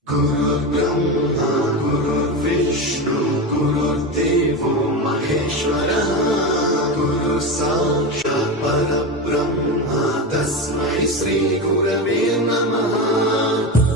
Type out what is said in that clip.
गुरुर्ब्रह्मा गुरुर्विष्णु गुरुर्देवो महेश्वरः गुरु साक्षात् परब्रह्म तस्मै श्री गुरवे नमः।